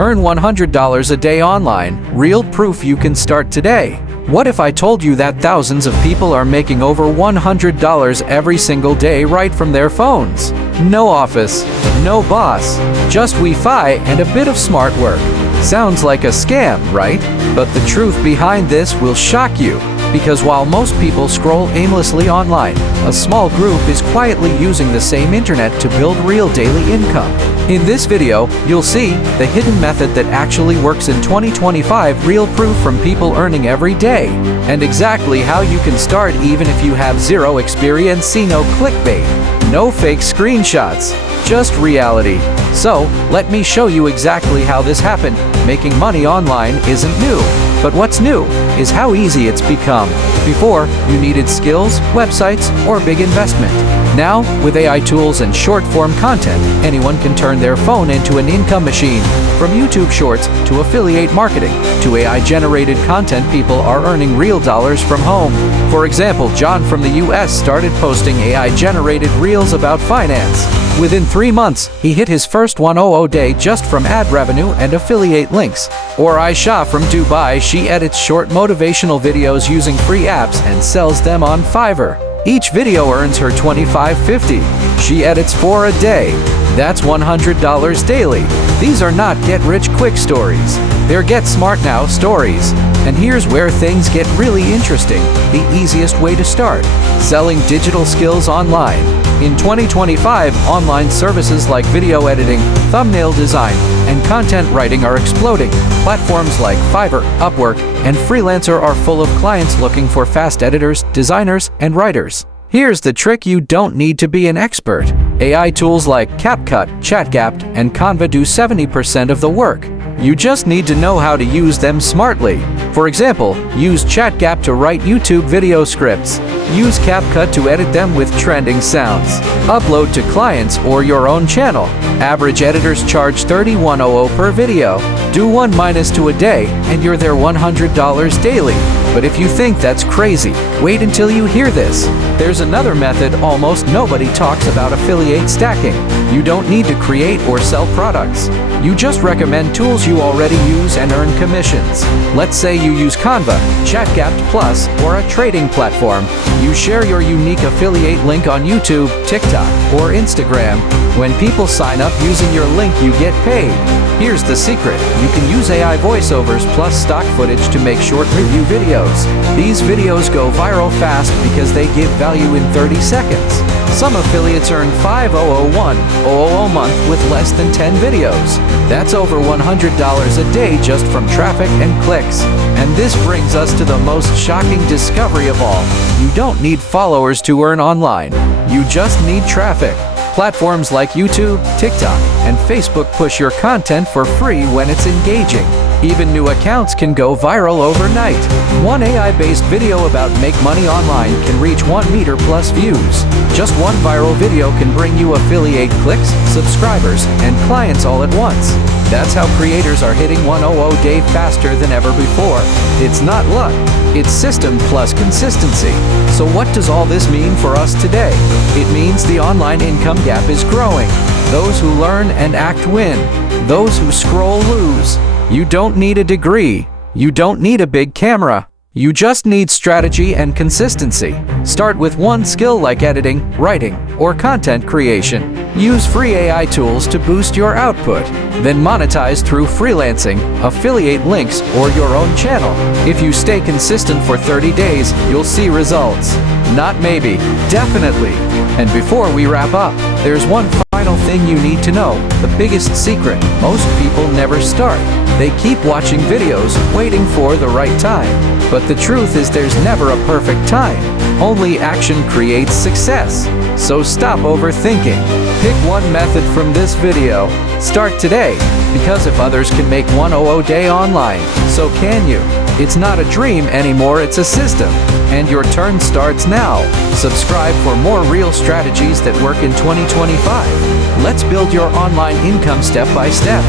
Earn $100 a day online, real proof you can start today. What if I told you that thousands of people are making over $100 every single day right from their phones? No office, no boss, just Wi-Fi and a bit of smart work. Sounds like a scam, right? But the truth behind this will shock you. Because while most people scroll aimlessly online, a small group is quietly using the same internet to build real daily income. In this video, you'll see the hidden method that actually works in 2025, real proof from people earning every day, and exactly how you can start even if you have zero experience. See, no clickbait, no fake screenshots, just reality. So, let me show you exactly how this happened. Making money online isn't new. But what's new is how easy it's become. Before, you needed skills, websites, or big investment. Now, with AI tools and short-form content, anyone can turn their phone into an income machine. From YouTube Shorts to affiliate marketing to AI-generated content, people are earning real dollars from home. For example, John from the US started posting AI-generated reels about finance. Within 3 months, he hit his first 100 day just from ad revenue and affiliate links. Or Aisha from Dubai, she edits short motivational videos using free apps and sells them on Fiverr. Each video earns her $25.50. She edits 4 a day. That's $100 daily. These are not get-rich-quick stories. They're get-smart-now stories. And here's where things get really interesting. The easiest way to start: selling digital skills online. In 2025, online services like video editing, thumbnail design, and content writing are exploding. Platforms like Fiverr, Upwork, and Freelancer are full of clients looking for fast editors, designers, and writers. Here's the trick: you don't need to be an expert. AI tools like CapCut, ChatGPT, and Canva do 70% of the work. You just need to know how to use them smartly. For example, use ChatGPT to write YouTube video scripts. Use CapCut to edit them with trending sounds. Upload to clients or your own channel. Average editors charge $31.00 per video. Do 1-2 a day, and you're there $100 daily. But if you think that's crazy, wait until you hear this. There's another method almost nobody talks about: affiliate stacking. You don't need to create or sell products. You just recommend tools you already use and earn commissions. Let's say you use Canva, ChatGPT Plus, or a trading platform. You share your unique affiliate link on YouTube, TikTok, or Instagram. When people sign up using your link, you get paid. Here's the secret: you can use AI voiceovers plus stock footage to make short review videos. These videos go viral fast because they give value in 30 seconds. Some affiliates earn $5,001 a month with less than 10 videos. That's over $100 a day just from traffic and clicks. And this brings us to the most shocking discovery of all. You don't need followers to earn online. You just need traffic. Platforms like YouTube, TikTok, and Facebook push your content for free when it's engaging. Even new accounts can go viral overnight. One AI-based video about make money online can reach 1 million plus views. Just one viral video can bring you affiliate clicks, subscribers, and clients all at once. That's how creators are hitting 100 a day faster than ever before. It's not luck, it's system plus consistency. So what does all this mean for us today? It means the online income gap is growing. Those who learn and act win. Those who scroll lose. You don't need a degree. You don't need a big camera. You just need strategy and consistency. Start with one skill like editing, writing, or content creation. Use free AI tools to boost your output. Then monetize through freelancing, affiliate links, or your own channel. If you stay consistent for 30 days, you'll see results. Not maybe, definitely. And before we wrap up, there's one final thing you need to know. The biggest secret: most people never start. They keep watching videos, waiting for the right time. But the truth is, there's never a perfect time. Only action creates success. So stop overthinking. Pick one method from this video. Start today, because if others can make 100 a day online, so can you. It's not a dream anymore, it's a system. And your turn starts now. Subscribe for more real strategies that work in 2025. Let's build your online income step by step.